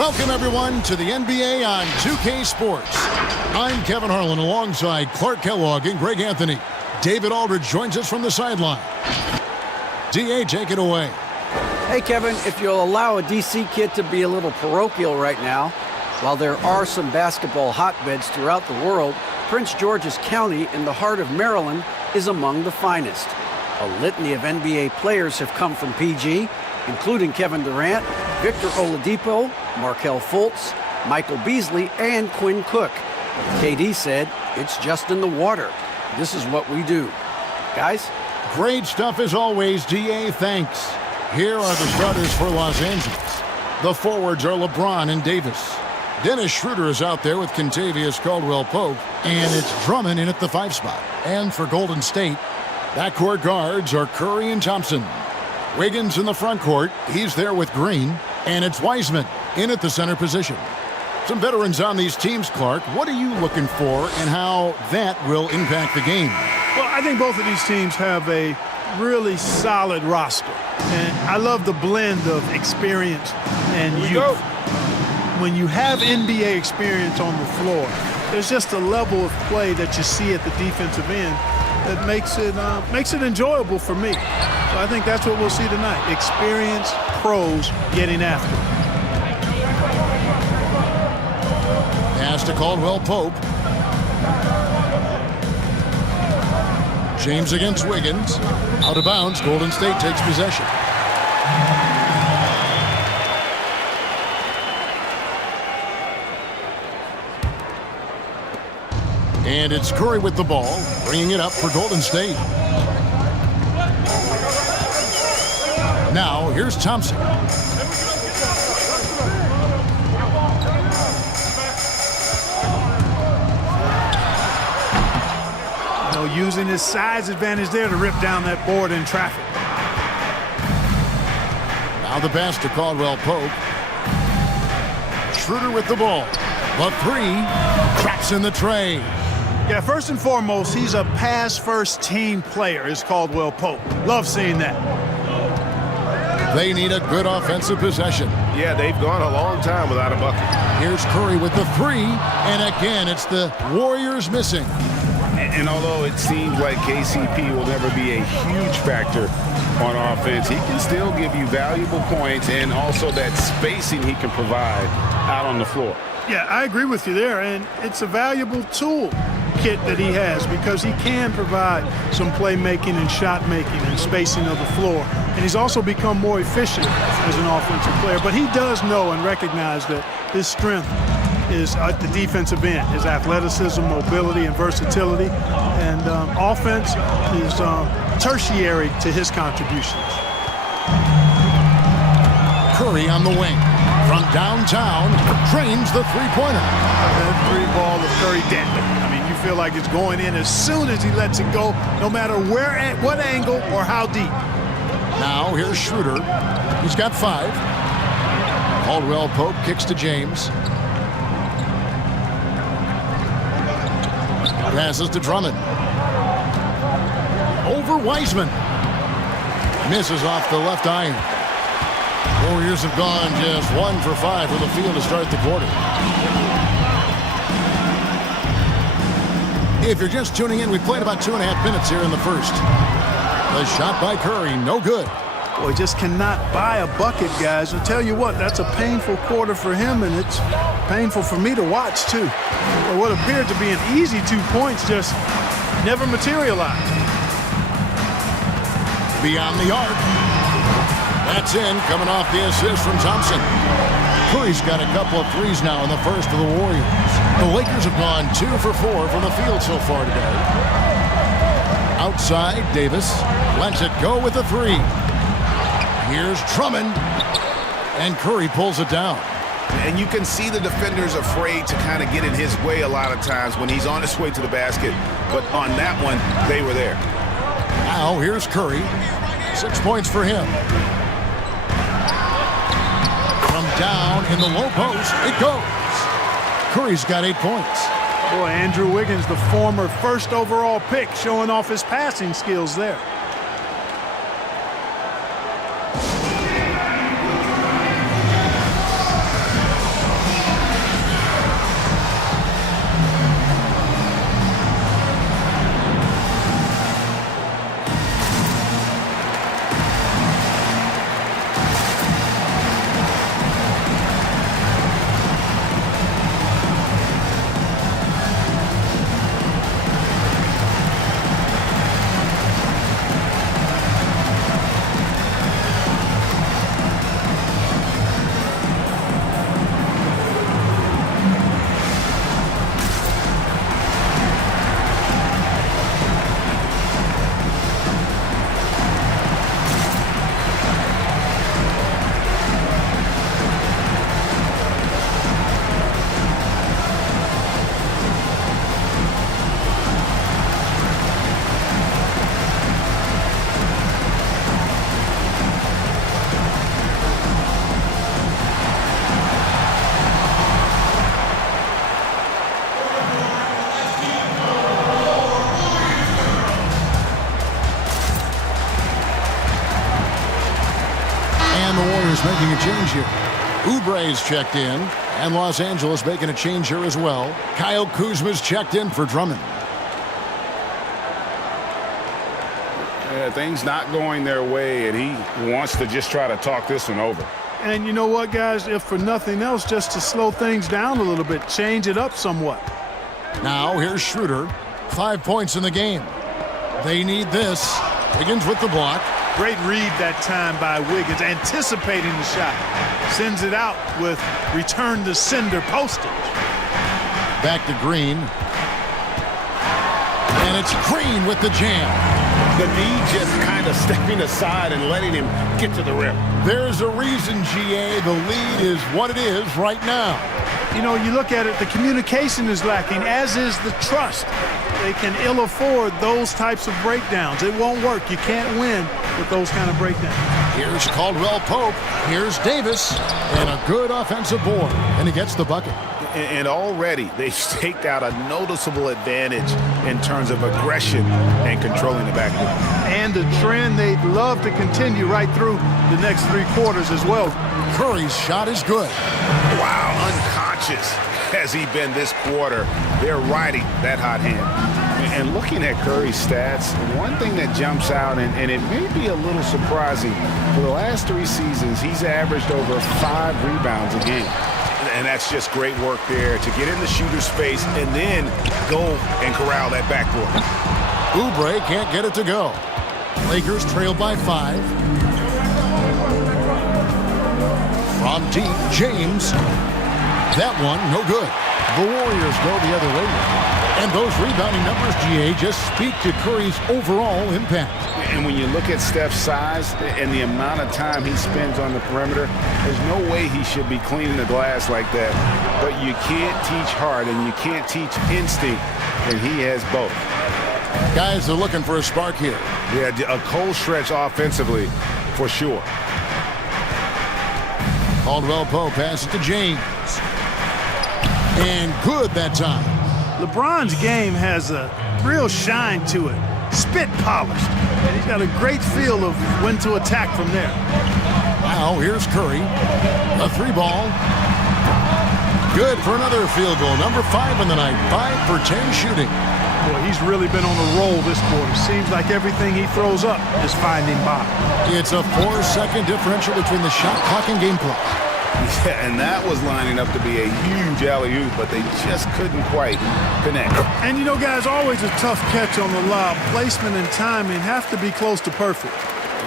Welcome, everyone, to the NBA on 2K Sports. I'm Kevin Harlan alongside Clark Kellogg and Greg Anthony. David Aldridge joins us from the sideline. DA, take it away. Hey, Kevin, if you'll allow a D.C. kid to be a little parochial right now, while there are some basketball hotbeds throughout the world, Prince George's County in the heart of Maryland is among the finest. A litany of NBA players have come from PG, including Kevin Durant, Victor Oladipo, Markelle Fultz, Michael Beasley, and Quinn Cook. KD said, "It's just in the water. This is what we do." Guys? Great stuff as always, DA. Thanks. Here are the starters for Los Angeles. The forwards are LeBron and Davis. Dennis Schroeder is out there with Kentavious Caldwell-Pope, and it's Drummond in at the 5 spot. And for Golden State, backcourt guards are Curry and Thompson. Wiggins in the front court, he's there with Green, and it's Wiseman in at the center position. Some veterans on these teams, Clark. What are you looking for and how that will impact the game? Well, I think both of these teams have a really solid roster. And I love the blend of experience and youth. When you have NBA experience on the floor, there's just a level of play that you see at the defensive end that makes it enjoyable for me. So I think that's what we'll see tonight. Experienced pros getting after it. Pass to Caldwell-Pope. James against Wiggins. Out of bounds. Golden State takes possession. And it's Curry with the ball, bringing it up for Golden State. Now, here's Thompson. Using his size advantage there to rip down that board in traffic. Now the pass to Caldwell-Pope. Schroeder with the ball. The 3, traps in the tray. Yeah, first and foremost, he's a pass-first team player, is Caldwell-Pope. Love seeing that. They need a good offensive possession. Yeah, they've gone a long time without a bucket. Here's Curry with the 3, and again, it's the Warriors missing. And although it seems like KCP will never be a huge factor on offense, he can still give you valuable points and also that spacing he can provide out on the floor. Yeah, I agree with you there, and it's a valuable tool kit that he has because he can provide some playmaking and shot making and spacing of the floor. And he's also become more efficient as an offensive player. But he does know and recognize that his strength is at the defensive end, his athleticism, mobility, and versatility. And offense is tertiary to his contributions. Curry on the wing. From downtown, drains the three-pointer. That 3 ball of Curry deadly. I mean, you feel like it's going in as soon as he lets it go, no matter where, at what angle, or how deep. Now here's Schroeder. He's got 5. Caldwell-Pope kicks to James. Passes to Drummond. Over Wiseman. Misses off the left iron. Warriors have gone just 1 for 5 from the field to start the quarter. If you're just tuning in, we played about 2.5 minutes here in the first. The shot by Curry, no good. Boy, just cannot buy a bucket, guys. I'll tell you what, that's a painful quarter for him, and it's painful for me to watch, too. But what appeared to be an easy 2 points just never materialized. Beyond the arc. That's in, coming off the assist from Thompson. Curry's got a couple of 3s now in the first for the Warriors. The Lakers have gone 2 for 4 from the field so far today. Outside, Davis lets it go with the 3. Here's Drummond, and Curry pulls it down. And you can see the defenders afraid to kind of get in his way a lot of times when he's on his way to the basket. But on that one, they were there. Now here's Curry. 6 points for him. From down in the low post, it goes. Curry's got 8 points. Boy, Andrew Wiggins, the former first overall pick, showing off his passing skills there. Oubre's checked in, and Los Angeles making a change here as well. Kyle Kuzma's checked in for Drummond. Yeah, things not going their way, and he wants to just try to talk this one over. And you know what, guys? If for nothing else, just to slow things down a little bit, change it up somewhat. Now here's Schroeder. 5 points in the game. They need this. Wiggins with the block. Great read that time by Wiggins, anticipating the shot. Sends it out with return to sender postage. Back to Green. And it's Green with the jam. The D just kind of stepping aside and letting him get to the rim. There's a reason, GA, the lead is what it is right now. You know, you look at it, the communication is lacking, as is the trust. They can ill afford those types of breakdowns. It won't work. You can't win with those kind of breakdowns. Here's Caldwell Pope. Here's Davis. And a good offensive board. And he gets the bucket. And already they've staked out a noticeable advantage in terms of aggression and controlling the backcourt. And a trend they'd love to continue right through the next 3 quarters as well. Curry's shot is good. Wow, unconscious has he been this quarter. They're riding that hot hand. And looking at Curry's stats, one thing that jumps out, and it may be a little surprising, for the last 3 seasons, he's averaged over 5 rebounds a game. And that's just great work there to get in the shooter's face and then go and corral that backboard. Oubre can't get it to go. Lakers trail by 5. From deep, James. That one, no good. The Warriors go the other way. And those rebounding numbers, GA, just speak to Curry's overall impact. And when you look at Steph's size and the amount of time he spends on the perimeter, there's no way he should be cleaning the glass like that. But you can't teach heart and you can't teach instinct, and he has both. Guys are looking for a spark here. Yeah, a cold stretch offensively for sure. Caldwell Pope passes to James. And good that time. LeBron's game has a real shine to it. Spit polished. And he's got a great feel of when to attack from there. Now here's Curry. A 3-ball. Good for another field goal. Number 5 in the night. 5 for 10 shooting. Boy, he's really been on a roll this quarter. Seems like everything he throws up is finding bottom. It's a 4-second differential between the shot clock and game clock. Yeah, and that was lining up to be a huge alley-oop, but they just couldn't quite connect. And you know, guys, always a tough catch on the lob. Placement and timing have to be close to perfect.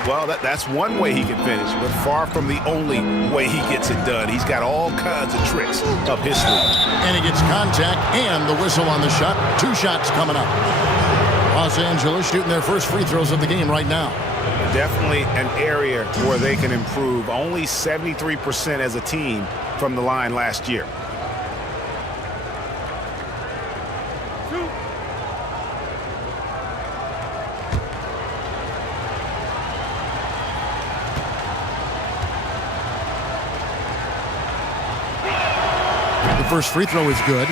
Well, that's one way he can finish, but far from the only way he gets it done. He's got all kinds of tricks up his sleeve. And he gets contact and the whistle on the shot. 2 shots coming up. Los Angeles shooting their first free throws of the game right now. Definitely an area where they can improve. Only 73% as a team from the line last year. The first free throw is good.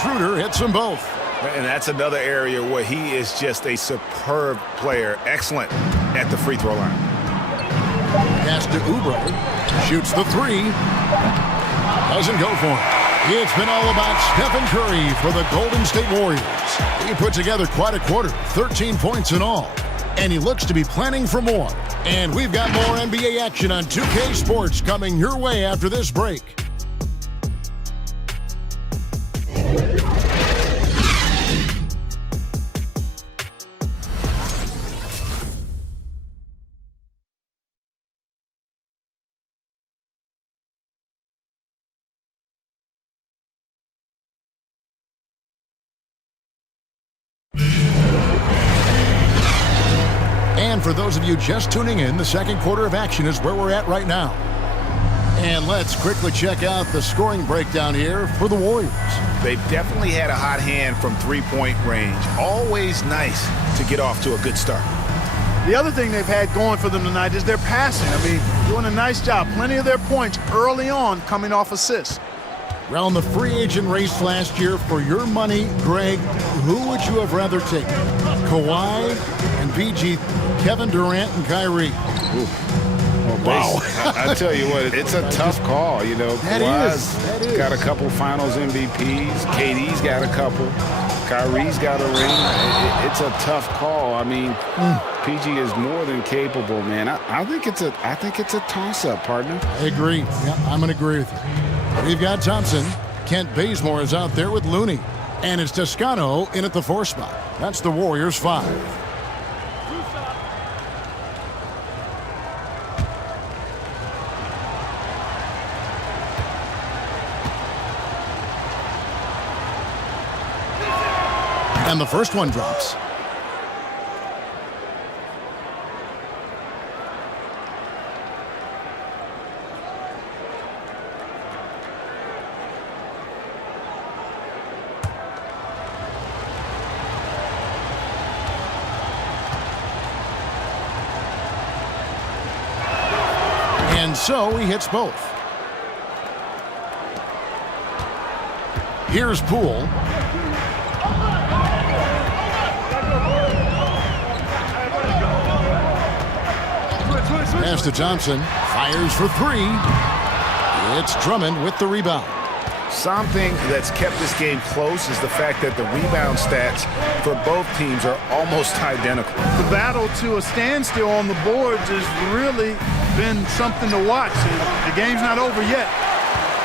Schroeder hits them both. And that's another area where he is just a superb player. Excellent at the free throw line. Pass to Oubre. Shoots the 3. Doesn't go for it. It's been all about Stephen Curry for the Golden State Warriors. He put together quite a quarter, 13 points in all. And he looks to be planning for more. And we've got more NBA action on 2K Sports coming your way after this break. And for those of you just tuning in, the second quarter of action is where we're at right now. And let's quickly check out the scoring breakdown here for the Warriors. They've definitely had a hot hand from three-point range. Always nice to get off to a good start. The other thing they've had going for them tonight is their passing. I mean, doing a nice job. Plenty of their points early on coming off assists. Well, in the free agent race last year, for your money, Greg, who would you have rather taken? Kawhi and PG, Kevin Durant and Kyrie. Wow. I tell you what, it's a tough call. You know, Kawhi's got a couple finals MVPs. KD's got a couple. Kyrie's got a ring. It's a tough call. I mean, PG is more than capable, man. I think it's a toss-up, partner. I agree. Yeah, I'm going to agree with you. We've got Thompson. Kent Bazemore is out there with Looney. And it's Toscano in at the 4 spot. That's the Warriors' 5. And the first one drops. And so he hits both. Here's Poole. Pass to Thompson. Fires for 3. It's Drummond with the rebound. Something that's kept this game close is the fact that the rebound stats for both teams are almost identical. The battle to a standstill on the boards has really been something to watch. The game's not over yet.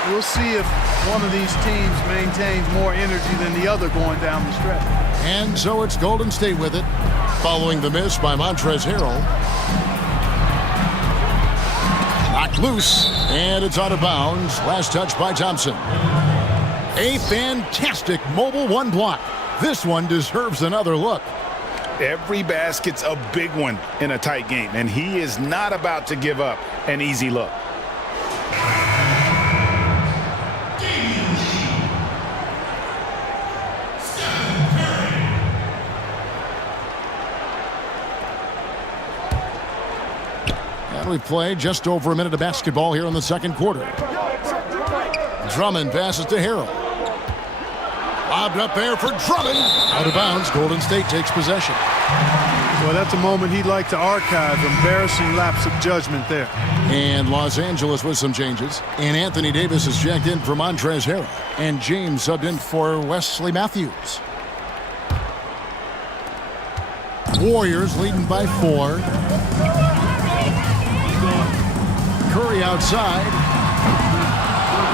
We'll see if one of these teams maintains more energy than the other going down the stretch. And so it's Golden State with it, following the miss by Montrezl Harrell. Knocked loose, and it's out of bounds. Last touch by Thompson. A fantastic mobile 1 block. This one deserves another look. Every basket's a big one in a tight game, and he is not about to give up an easy look. And we play just over a minute of basketball here in the second quarter. Drummond passes to Harrell. Lobbed up there for Drummond. Out of bounds. Golden State takes possession. Well, that's a moment he'd like to archive. Embarrassing lapse of judgment there. And Los Angeles with some changes. And Anthony Davis is checked in for Montrezl Harrell. And James subbed in for Wesley Matthews. Warriors leading by 4. Curry outside.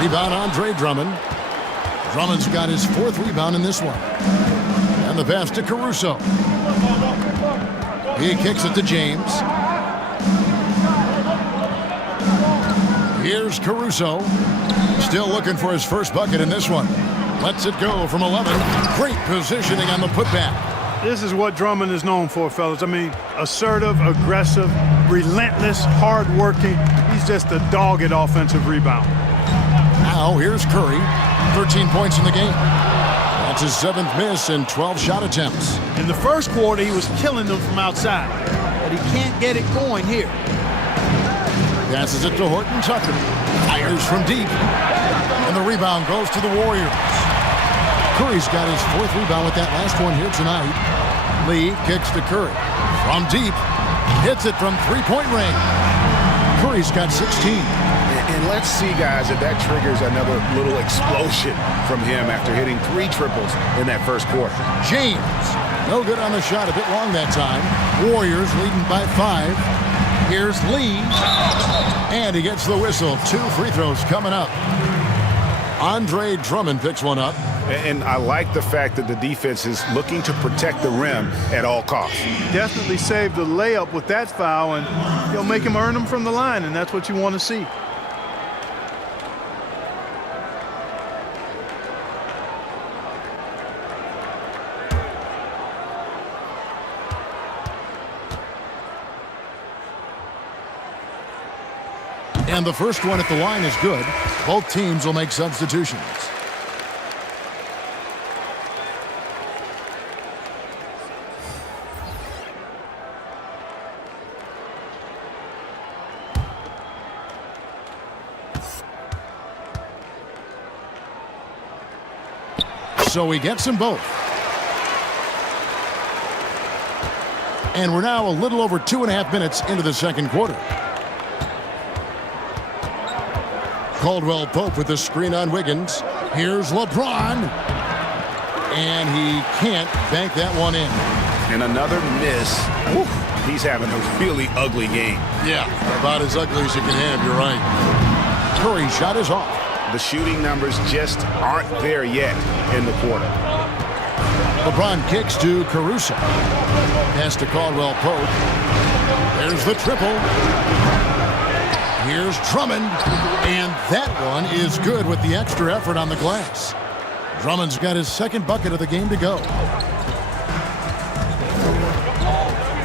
Rebound Andre Drummond. Drummond's got his 4th rebound in this one. And the pass to Caruso. He kicks it to James. Here's Caruso. Still looking for his first bucket in this one. Lets it go from 11. Great positioning on the putback. This is what Drummond is known for, fellas. I mean, assertive, aggressive, relentless, hard-working. He's just a dogged offensive rebound. Now here's Curry. 13 points in the game. That's his 7th miss in 12 shot attempts. In the first quarter, he was killing them from outside, but he can't get it going here. Passes it to Horton Tucker. Fires from deep. And the rebound goes to the Warriors. Curry's got his 4th rebound with that last one here tonight. Lee kicks to Curry. From deep. Hits it from 3-point range. Curry's got 16. And let's see, guys, if that triggers another little explosion from him after hitting 3 triples in that first quarter. James, no good on the shot, a bit long that time. Warriors leading by 5. Here's Lee, and he gets the whistle. 2 free throws coming up. Andre Drummond picks one up. And I like the fact that the defense is looking to protect the rim at all costs. Definitely saved the layup with that foul, and he'll make him earn them from the line, and that's what you want to see. And the first one at the line is good. Both teams will make substitutions. So he gets them both. And we're now a little over 2.5 minutes into the second quarter. Caldwell Pope with the screen on Wiggins. Here's LeBron. And he can't bank that one in. And another miss. Whew. He's having a really ugly game. Yeah, about as ugly as you can have, you're right. Curry's shot is off. The shooting numbers just aren't there yet in the quarter. LeBron kicks to Caruso. Pass to Caldwell Pope. There's the triple. Here's Drummond. And that one is good with the extra effort on the glass. Drummond's got his second bucket of the game to go.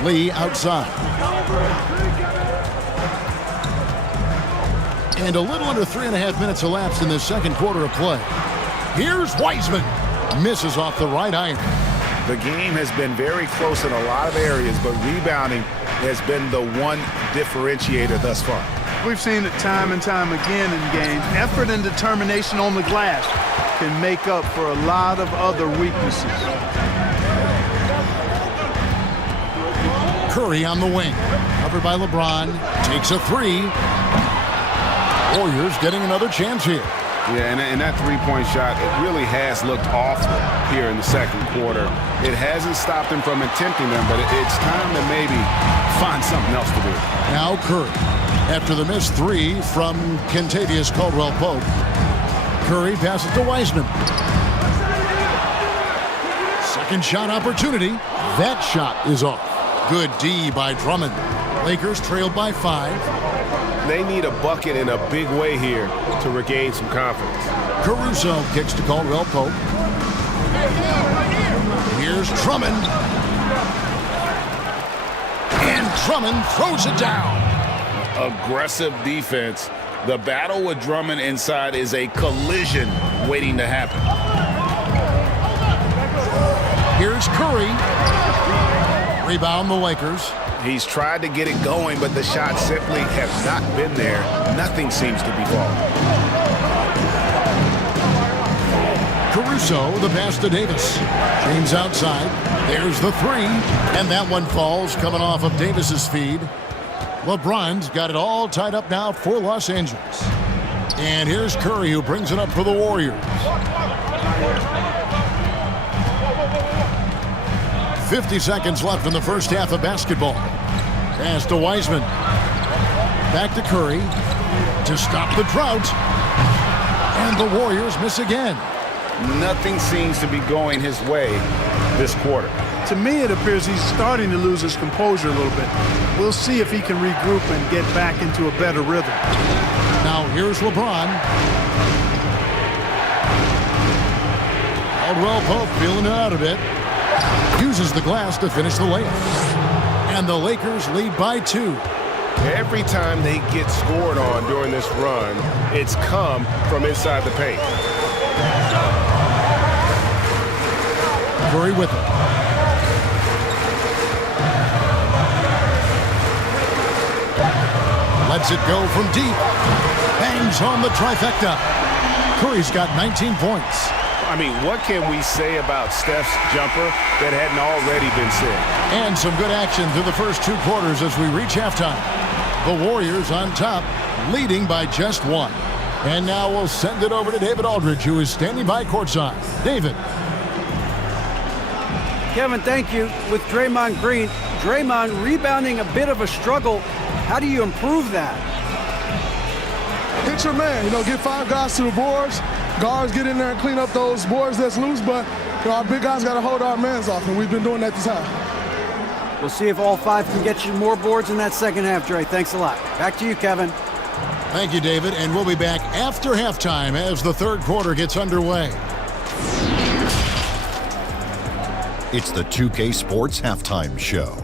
Lee outside. And a little under 3.5 minutes elapsed in the second quarter of play. Here's Wiseman. Misses off the right iron. The game has been very close in a lot of areas, but rebounding has been the one differentiator thus far. We've seen it time and time again in games. Effort and determination on the glass can make up for a lot of other weaknesses. Curry on the wing. Covered by LeBron. Takes a three. Warriors getting another chance here. Yeah, and that three-point shot, it really has looked awful here in the second quarter. It hasn't stopped him from attempting them, but it's time to maybe find something else to do. Now Curry. After the missed three from Kentavious Caldwell-Pope. Curry passes to Wiseman. Second shot opportunity. That shot is off. Good D by Drummond. Lakers trailed by 5. They need a bucket in a big way here to regain some confidence. Caruso kicks to Caldwell Pope. Here's Drummond. And Drummond throws it down. Aggressive defense. The battle with Drummond inside is a collision waiting to happen. Here's Curry. Rebound the Lakers. He's tried to get it going, but the shots simply have not been there. Nothing seems to be falling. Caruso, the pass to Davis. James outside. There's the three. And that one falls coming off of Davis's feed. LeBron's got it all tied up now for Los Angeles. And here's Curry, who brings it up for the Warriors. 50 seconds left in the first half of basketball. Pass to Wiseman. Back to Curry to stop the drought. And the Warriors miss again. Nothing seems to be going his way this quarter. To me, it appears he's starting to lose his composure a little bit. We'll see if he can regroup and get back into a better rhythm. Now here's LeBron. Caldwell Pope feeling it out a bit. Uses the glass to finish the layup. And the Lakers lead by 2. Every time they get scored on during this run, it's come from inside the paint. Curry with it. Lets it go from deep. Bangs home the trifecta. Curry's got 19 points. I mean, what can we say about Steph's jumper that hadn't already been said? And some good action through the first 2 quarters as we reach halftime. The Warriors on top, leading by just 1. And now we'll send it over to David Aldridge, who is standing by courtside. David. Kevin, thank you. With Draymond Green, Draymond rebounding a bit of a struggle. How do you improve that? Hit your man, get 5 guys to the boards. Guards get in there and clean up those boards that's loose, but our big guys got to hold our mans off, and we've been doing that this half. We'll see if all 5 can get you more boards in that second half, Dre. Thanks a lot. Back to you, Kevin. Thank you, David, and we'll be back after halftime as the third quarter gets underway. It's the 2K Sports Halftime Show.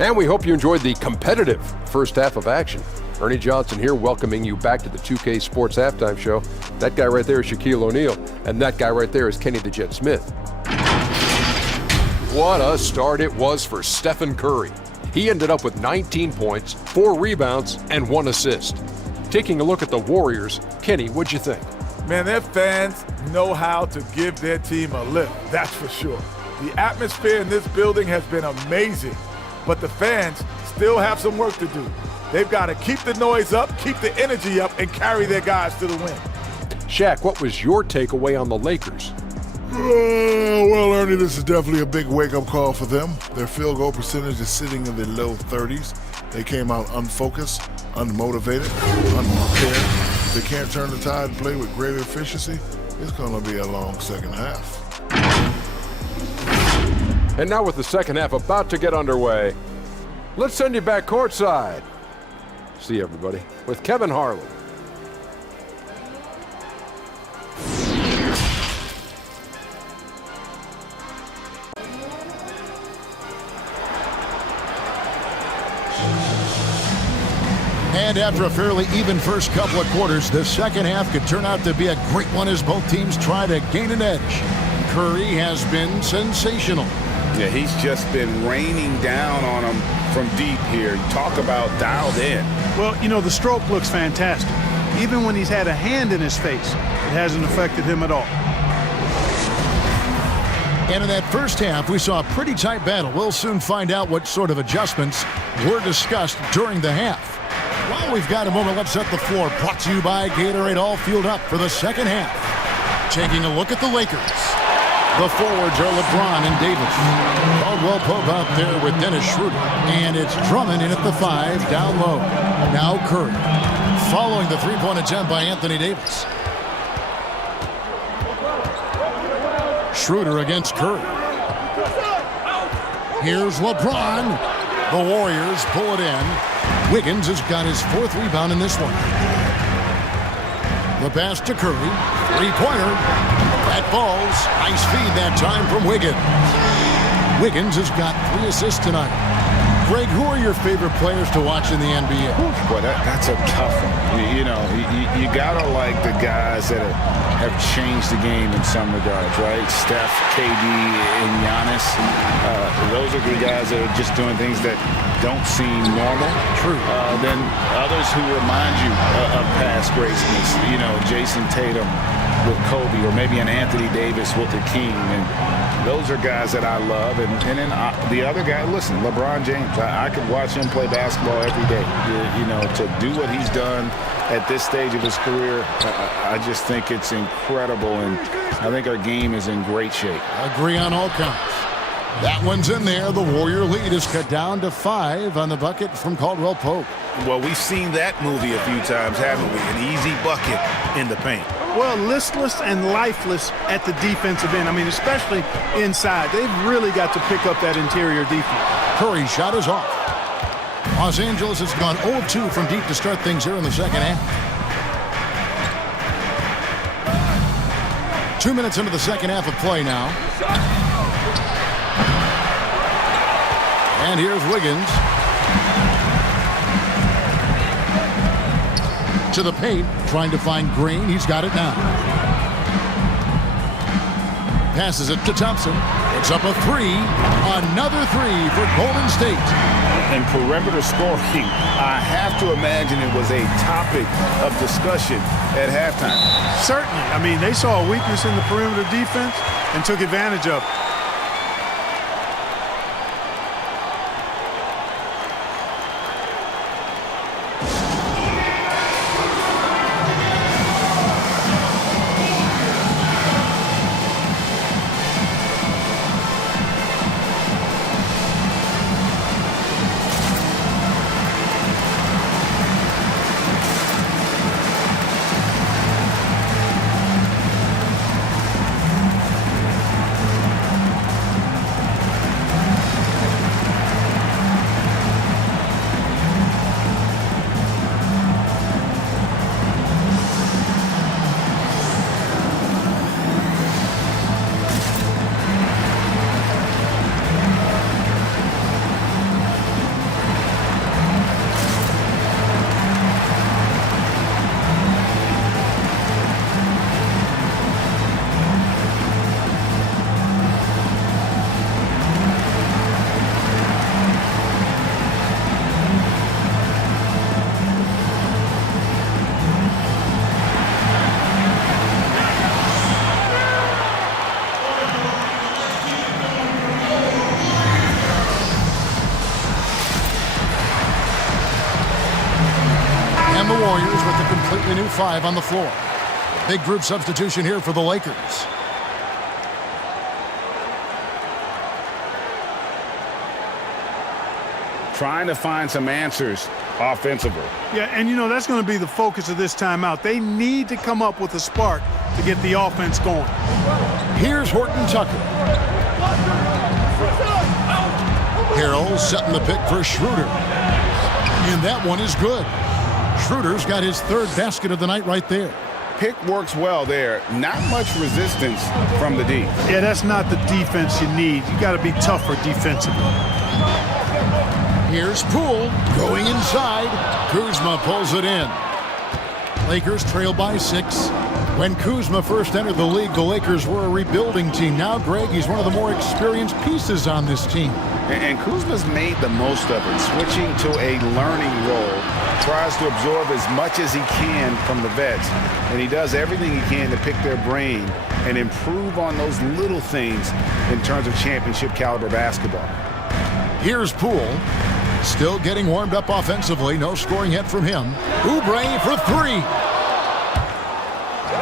And we hope you enjoyed the competitive first half of action. Ernie Johnson here, welcoming you back to the 2K Sports Halftime Show. That guy right there is Shaquille O'Neal, and that guy right there is Kenny the Jet Smith. What a start it was for Stephen Curry. He ended up with 19 points, 4 rebounds, and 1 assist. Taking a look at the Warriors, Kenny, what'd you think? Man, their fans know how to give their team a lift, that's for sure. The atmosphere in this building has been amazing, but the fans still have some work to do. They've got to keep the noise up, keep the energy up, and carry their guys to the win. Shaq, what was your takeaway on the Lakers? Well, Ernie, this is definitely a big wake-up call for them. Their field goal percentage is sitting in the low 30s. They came out unfocused, unmotivated, unprepared. If they can't turn the tide and play with greater efficiency, it's going to be a long second half. And now with the second half about to get underway, let's send you back courtside. See everybody with Kevin Harlan. And after a fairly even first couple of quarters, the second half could turn out to be a great one as both teams try to gain an edge. Curry has been sensational. Yeah, he's just been raining down on them from deep here. Talk about dialed in. Well, you know, the stroke looks fantastic. Even when he's had a hand in his face, it hasn't affected him at all. And in that first half, we saw a pretty tight battle. We'll soon find out what sort of adjustments were discussed during the half. While we've got a moment, let's set the floor. Brought to you by Gatorade, all fueled up for the second half. Taking a look at the Lakers. The forwards are LeBron and Davis. Caldwell Pope out there with Dennis Schroeder. And it's Drummond in at the 5, down low. Now Curry. Following the three-point attempt by Anthony Davis. Schroeder against Curry. Here's LeBron. The Warriors pull it in. Wiggins has got his 4th rebound in this one. The pass to Curry. Three-pointer. That falls. Nice feed that time from Wiggins. Wiggins has got 3 assists tonight. Greg, who are your favorite players to watch in the NBA? Boy, that's a tough one. You gotta like the guys that have changed the game in some regards, right? Steph, KD, and Giannis. Those are the guys that are just doing things that don't seem normal. True. Then others who remind you of past greatness. You know, Jason Tatum with Kobe, or maybe an Anthony Davis with the King. And those are guys that I love. And then the other guy, listen, LeBron James. I could watch him play basketball every day. You know, to do what he's done at this stage of his career, I just think it's incredible. And I think our game is in great shape. Agree on all counts. That one's in there. The Warrior lead is cut down to 5 on the bucket from Caldwell Pope. Well, we've seen that movie a few times, haven't we? An easy bucket in the paint. Well, listless and lifeless at the defensive end. I mean, especially inside. They've really got to pick up that interior defense. Curry's shot is off. Los Angeles has gone 0 of 2 from deep to start things here in the second half. 2 minutes into the second half of play now. And here's Wiggins. To the paint, trying to find Green. He's got it now. Passes it to Thompson. It's up a 3. Another 3 for Golden State. And perimeter scoring, I have to imagine it was a topic of discussion at halftime. Certainly. I mean, they saw a weakness in the perimeter defense and took advantage of it. Warriors with a completely new 5 on the floor. Big group substitution here for the Lakers. Trying to find some answers offensively. Yeah, and that's going to be the focus of this timeout. They need to come up with a spark to get the offense going. Here's Horton Tucker. Harrell setting the pick for Schroeder. And that one is good. Schroeder's got his 3rd basket of the night right there. Pick works well there. Not much resistance from the D. Yeah, that's not the defense you need. You got to be tougher defensively. Here's Poole going inside. Kuzma pulls it in. Lakers trail by 6. When Kuzma first entered the league, the Lakers were a rebuilding team. Now, Greg, he's one of the more experienced pieces on this team. And Kuzma's made the most of it, switching to a learning role. Tries to absorb as much as he can from the vets. And he does everything he can to pick their brain and improve on those little things in terms of championship caliber basketball. Here's Poole. Still getting warmed up offensively. No scoring hit from him. Oubre for 3.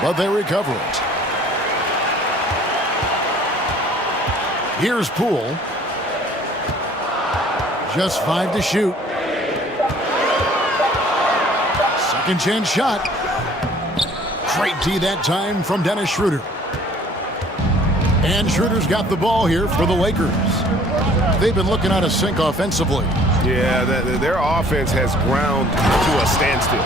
But they recover it. Here's Poole. Just 5 to shoot. Second chance shot. Great D that time from Dennis Schroeder. And Schroeder's got the ball here for the Lakers. They've been looking out of sync offensively. Yeah, their offense has ground to a standstill.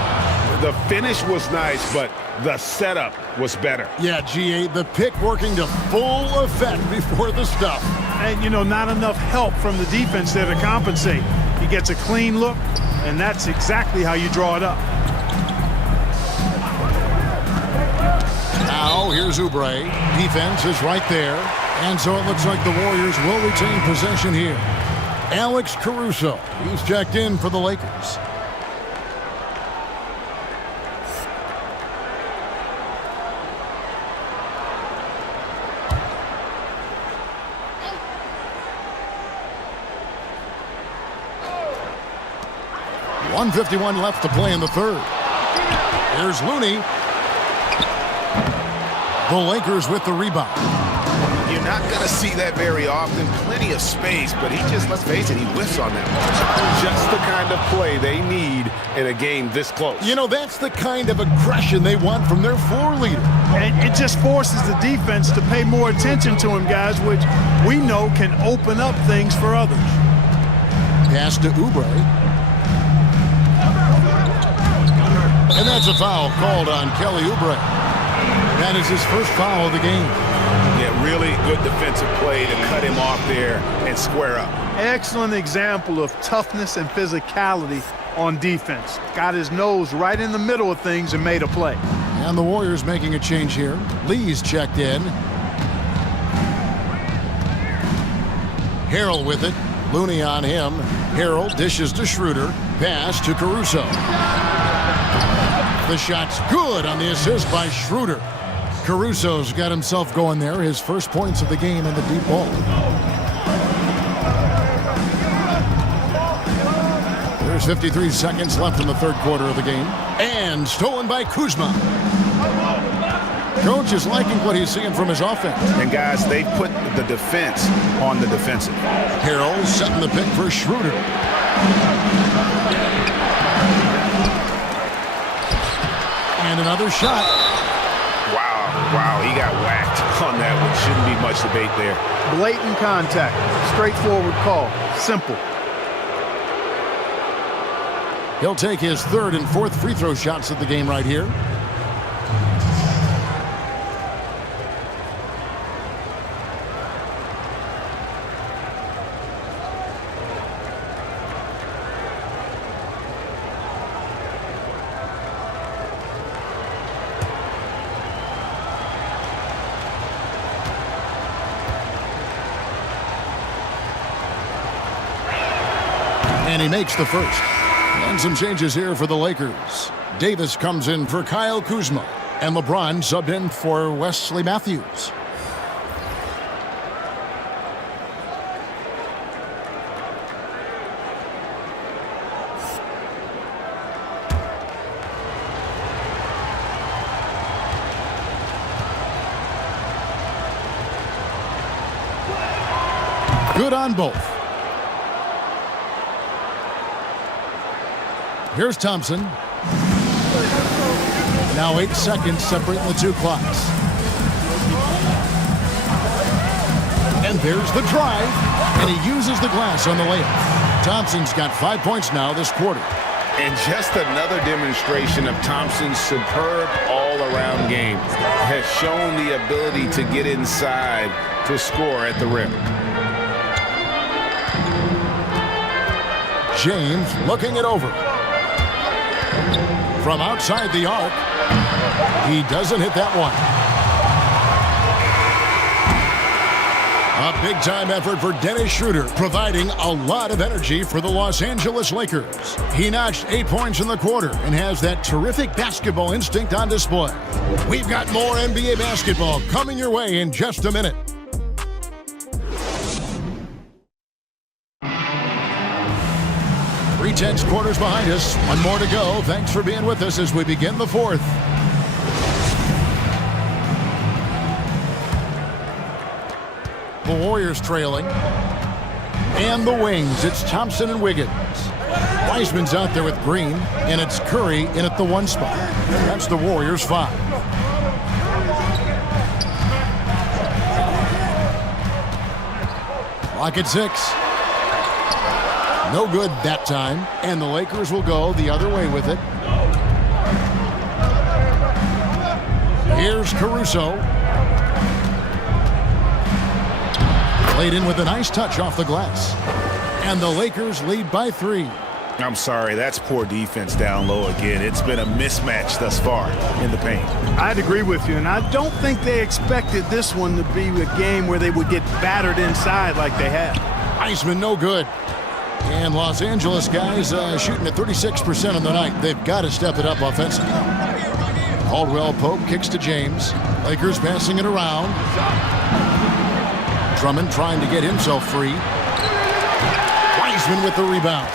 The finish was nice, but the setup was better. Yeah, GA, the pick working to full effect before the stuff. And, not enough help from the defense there to compensate. He gets a clean look, and that's exactly how you draw it up. Now, here's Oubre. Defense is right there. And so it looks like the Warriors will retain possession here. Alex Caruso, he's checked in for the Lakers. .151 left to play in the 3rd. Here's Looney. The Lakers with the rebound. You're not going to see that very often. Plenty of space, but he just, let's face it, he whiffs on that one. Just the kind of play they need in a game this close. That's the kind of aggression they want from their floor leader. And it just forces the defense to pay more attention to him, guys, which we know can open up things for others. Pass to Oubre. And that's a foul called on Kelly Oubre. That is his first foul of the game. Yeah, really good defensive play to cut him off there and square up. Excellent example of toughness and physicality on defense. Got his nose right in the middle of things and made a play. And the Warriors making a change here. Lee's checked in. Harrell with it. Looney on him. Harrell dishes to Schroeder. Pass to Caruso. The shot's good on the assist by Schroeder. Caruso's got himself going there. His first points of the game in the deep ball. There's 53 seconds left in the 3rd quarter of the game. And stolen by Kuzma. Coach is liking what he's seeing from his offense. And guys, they put the defense on the defensive. Harrell setting the pick for Schroeder. And another shot. Wow, he got whacked on that one. Shouldn't be much debate there. Blatant contact. Straightforward call. Simple. He'll take his 3rd and 4th free throw shots of the game right here. And he makes the first. And some changes here for the Lakers. Davis comes in for Kyle Kuzma. And LeBron subbed in for Wesley Matthews. Good on both. Here's Thompson. Now 8 seconds separating the two clocks. And there's the drive, and he uses the glass on the layup. Thompson's got 5 points now this quarter. And just another demonstration of Thompson's superb all-around game. Has shown the ability to get inside to score at the rim. James looking it over. From outside the arc, he doesn't hit that one. A big-time effort for Dennis Schroeder, providing a lot of energy for the Los Angeles Lakers. He notched 8 points in the quarter and has that terrific basketball instinct on display. We've got more NBA basketball coming your way in just a minute. Three-tenths quarters behind us. One more to go. Thanks for being with us as we begin the fourth. The Warriors trailing. And the wings. It's Thompson and Wiggins. Wiseman's out there with Green, and it's Curry in at the 1 spot. That's the Warriors' 5. Clock at 6. No good that time, and the Lakers will go the other way with it. Here's Caruso. Laid in with a nice touch off the glass. And the Lakers lead by 3. I'm sorry, that's poor defense down low again. It's been a mismatch thus far in the paint. I'd agree with you, and I don't think they expected this one to be a game where they would get battered inside like they have. Iceman no good. And Los Angeles guys shooting at 36% on the night. They've got to step it up offensively. Caldwell Pope kicks to James. Lakers passing it around. Drummond trying to get himself free. Wiseman with the rebound.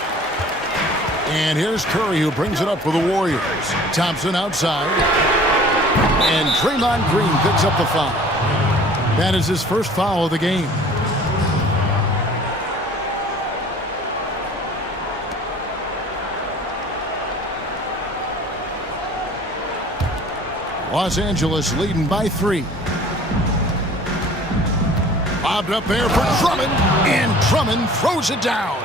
And here's Curry who brings it up for the Warriors. Thompson outside. And Draymond Green picks up the foul. That is his first foul of the game. Los Angeles leading by 3. Bobbed up there for Drummond, and Drummond throws it down.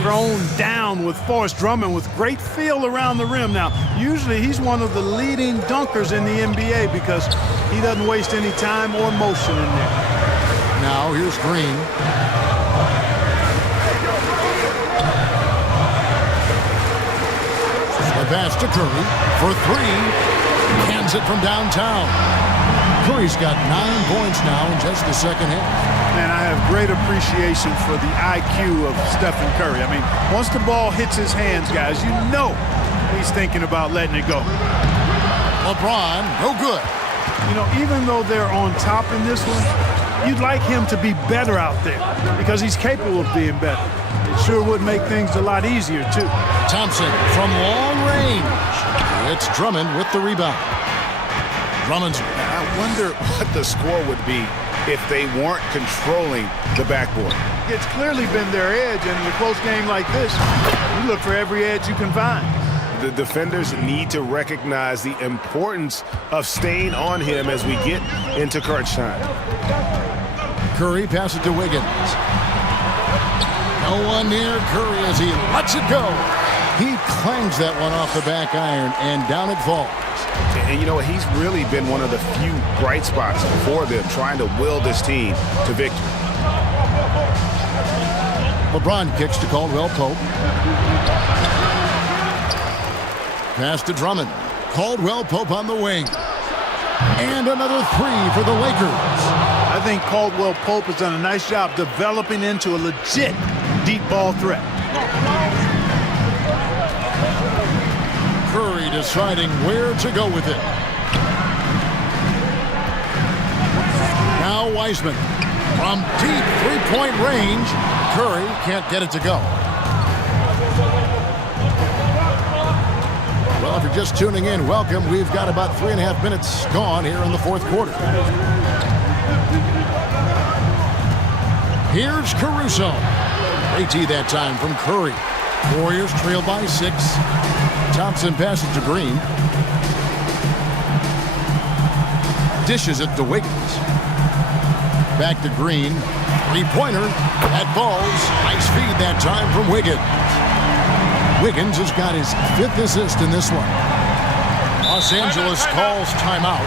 Thrown down with Forrest Drummond with great feel around the rim. Now, usually he's one of the leading dunkers in the NBA because he doesn't waste any time or motion in there. Now here's Green. The pass to Curry for 3. Hands it from downtown. Curry's got 9 points now in just the second half. Man, I have great appreciation for the IQ of Stephen Curry. I mean, once the ball hits his hands, guys, you know he's thinking about letting it go. LeBron, no good. You know, even though they're on top in this one, you'd like him to be better out there because he's capable of being better. It sure would make things a lot easier, too. Thompson from long range. It's Drummond with the rebound. Drummond's. I wonder what the score would be if they weren't controlling the backboard. It's clearly been their edge, and in a close game like this, you look for every edge you can find. The defenders need to recognize the importance of staying on him as we get into crunch time. Curry passes it to Wiggins. No one near Curry as he lets it go. He clangs that one off the back iron, and down it falls. And you know, he's really been one of the few bright spots for them, trying to will this team to victory. LeBron kicks to Caldwell Pope. Pass to Drummond. Caldwell Pope on the wing. And another 3 for the Lakers. I think Caldwell Pope has done a nice job developing into a legit deep ball threat. Curry deciding where to go with it. Now Wiseman from deep three-point range. Curry can't get it to go. Well, if you're just tuning in, welcome. We've got about 3.5 minutes gone here in the fourth quarter. Here's Caruso. They tee that time from Curry. Warriors trail by 6. Thompson passes to Green. Dishes it to Wiggins. Back to Green. Three-pointer. That falls. Nice feed that time from Wiggins. Wiggins has got his 5th assist in this one. Los Angeles calls timeout.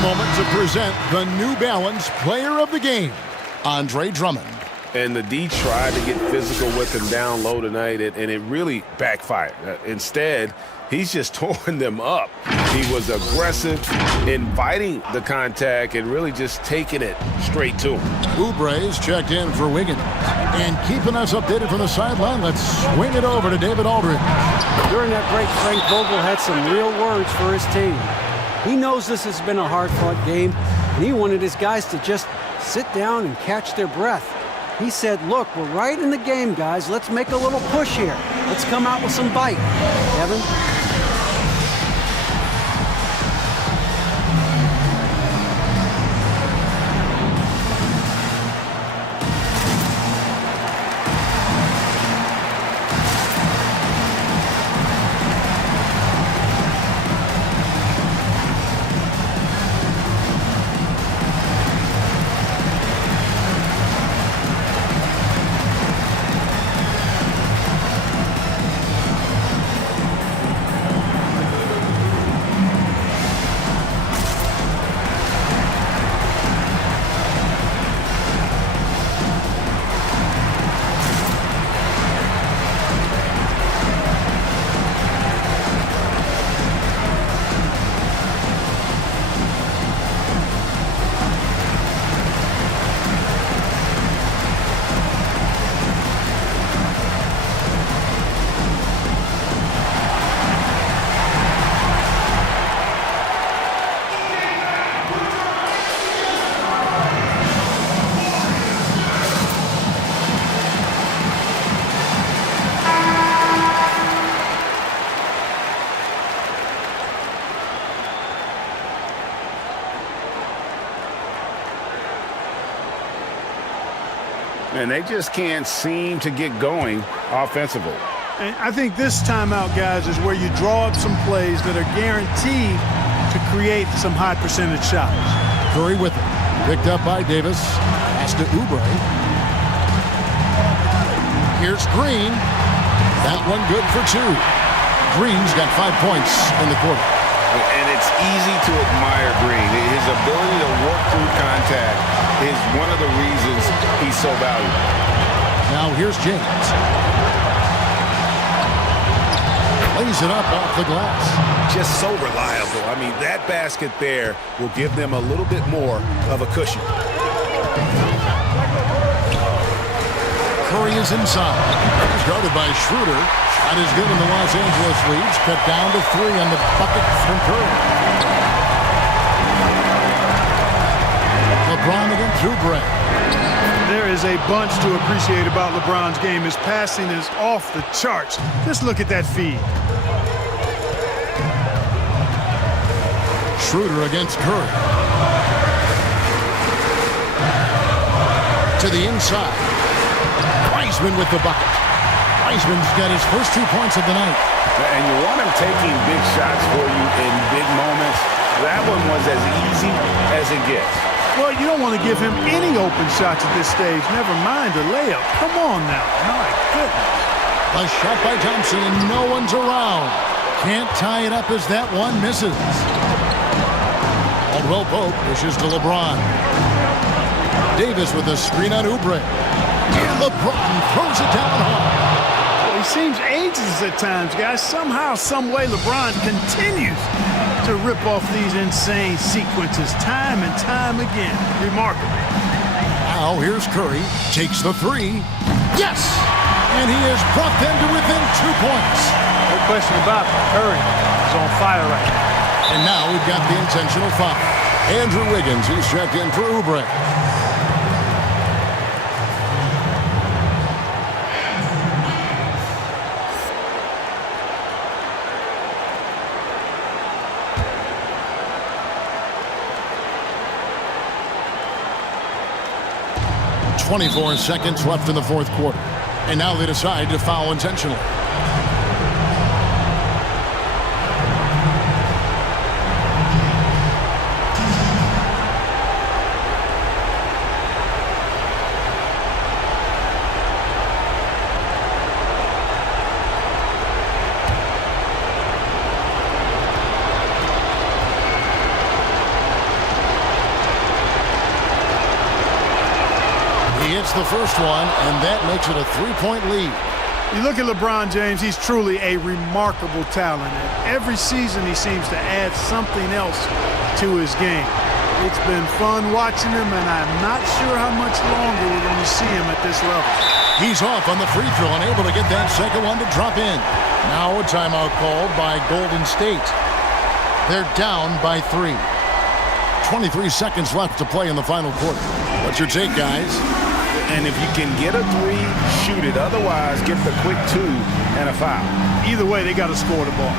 Moment to present the New Balance Player of the Game, Andre Drummond. And the D tried to get physical with him down low tonight, and it really backfired. Instead, he's just tore them up. He was aggressive, inviting the contact, and really just taking it straight to him. Oubre's checked in for Wiggins. And keeping us updated from the sideline, let's swing it over to David Aldridge. During that break, Frank Vogel had some real words for his team. He knows this has been a hard-fought game, and he wanted his guys to just sit down and catch their breath. He said, look, we're right in the game, guys. Let's make a little push here. Let's come out with some bite. Kevin? And they just can't seem to get going offensively. And I think this timeout, guys, is where you draw up some plays that are guaranteed to create some high percentage shots. Curry with it. Picked up by Davis. Pass to Oubre. Here's Green. That one good for 2. Green's got 5 points in the quarter. And it's easy to admire Green. His ability to work through contact is one of the reasons he's so valuable. Now here's James. Lays it up off the glass. Just so reliable. I mean, that basket there will give them a little bit more of a cushion. Curry is inside. He's guarded by Schroeder. Shot is good, and the Los Angeles leads cut down to 3 on the bucket from Curry. LeBron against Oubre. There is a bunch to appreciate about LeBron's game. His passing is off the charts. Just look at that feed. Schroeder against Curry. To the inside. Wiseman with the bucket. Wiseman's got his first 2 points of the night. And you want him taking big shots for you in big moments. That one was as easy as it gets. Well, you don't want to give him any open shots at this stage. Never mind a layup. Come on now. My goodness. A shot by Thompson and no one's around. Can't tie it up as that one misses. Caldwell Pope pushes to LeBron. Davis with a screen on Oubre. And LeBron throws it down hard. He seems ageless at times, guys. Somehow, some way, LeBron continues to rip off these insane sequences time and time again. Remarkable. Now here's Curry. Takes the three. Yes! And he has brought them to within 2 points. No question about it. Curry is on fire right now. And now we've got the intentional foul. Andrew Wiggins, he's checked in for Oubre. .24 seconds left in the fourth quarter. And now they decide to foul intentionally. Hits the first one, and that makes it a 3-point lead. You look at LeBron James, he's truly a remarkable talent. And every season he seems to add something else to his game. It's been fun watching him, and I'm not sure how much longer we're going to see him at this level. He's off on the free throw and able to get that second one to drop in. Now a timeout called by Golden State. They're down by 3. 23 seconds left to play in the final quarter. What's your take, guys? And if you can get a three, shoot it. Otherwise, get the quick 2 and a foul. Either way, they got to score the ball.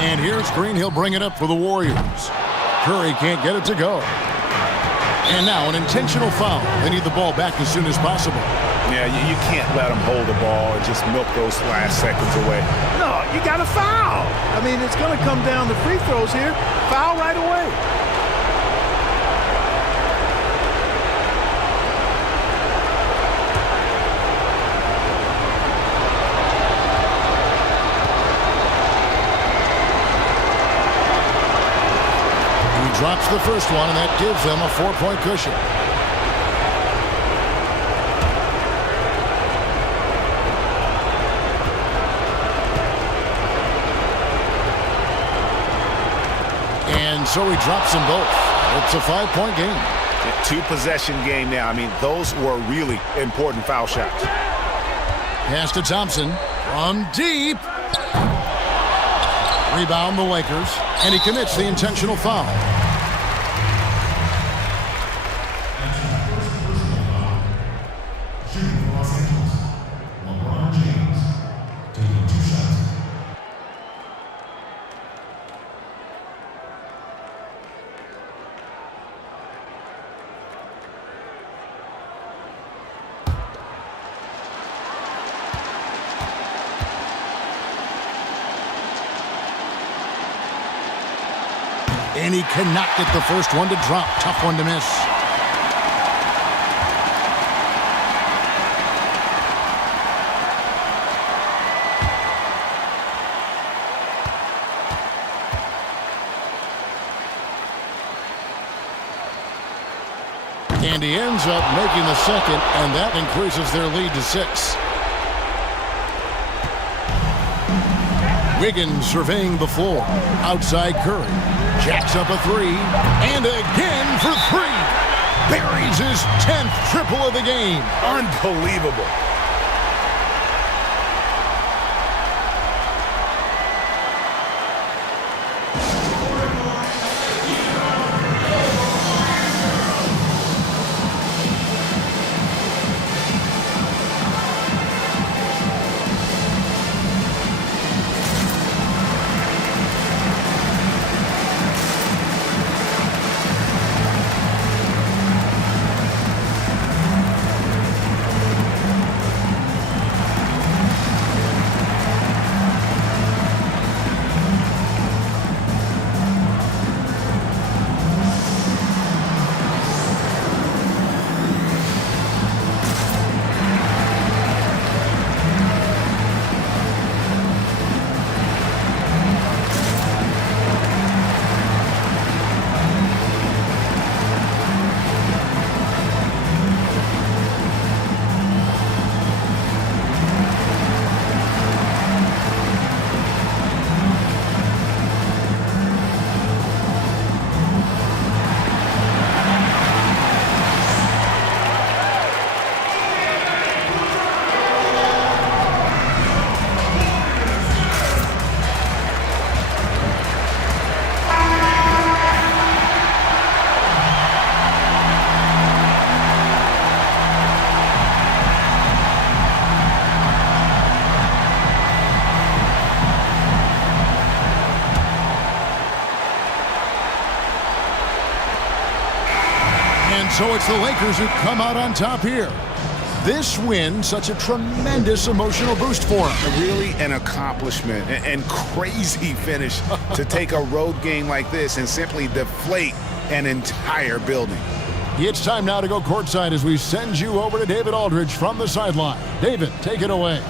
And here's Green. He'll bring it up for the Warriors. Curry can't get it to go. And now an intentional foul. They need the ball back as soon as possible. Yeah, you can't let them hold the ball and just milk those last seconds away. No, you got to foul. I mean, it's going to come down to free throws here. Foul right away. Drops the first one, and that gives them a 4-point cushion. And so he drops them both. It's a 5-point game. 2-possession game now. I mean, those were really important foul shots. Pass to Thompson. From deep. Rebound the Lakers, and he commits the intentional foul. And he cannot get the first one to drop. Tough one to miss. And he ends up making the second, and that increases their lead to 6. Wiggins surveying the floor. Outside Curry. Jacks up a 3. And again for 3. Buries his 10th triple of the game. Unbelievable. So it's the Lakers who come out on top here. This win, such a tremendous emotional boost for them. Really an accomplishment and crazy finish to take a road game like this and simply deflate an entire building. It's time now to go courtside as we send you over to David Aldridge from the sideline. David, take it away.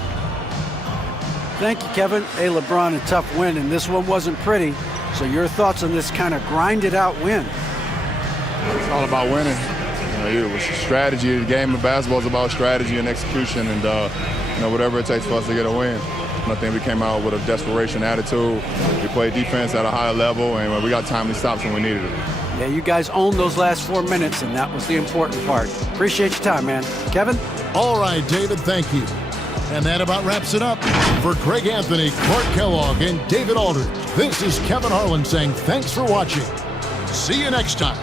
Thank you, Kevin. Hey, LeBron, a tough win, and this one wasn't pretty. So your thoughts on this kind of grinded-out win? It's all about winning. It was strategy. The game of basketball is about strategy and execution, and whatever it takes for us to get a win. I think we came out with a desperation attitude. We played defense at a higher level, and we got timely stops when we needed it. Yeah, you guys owned those last 4 minutes, and that was the important part. Appreciate your time, man. Kevin? All right, David, thank you. And that about wraps it up. For Greg Anthony, Clark Kellogg, and David Aldridge, this is Kevin Harlan saying thanks for watching. See you next time.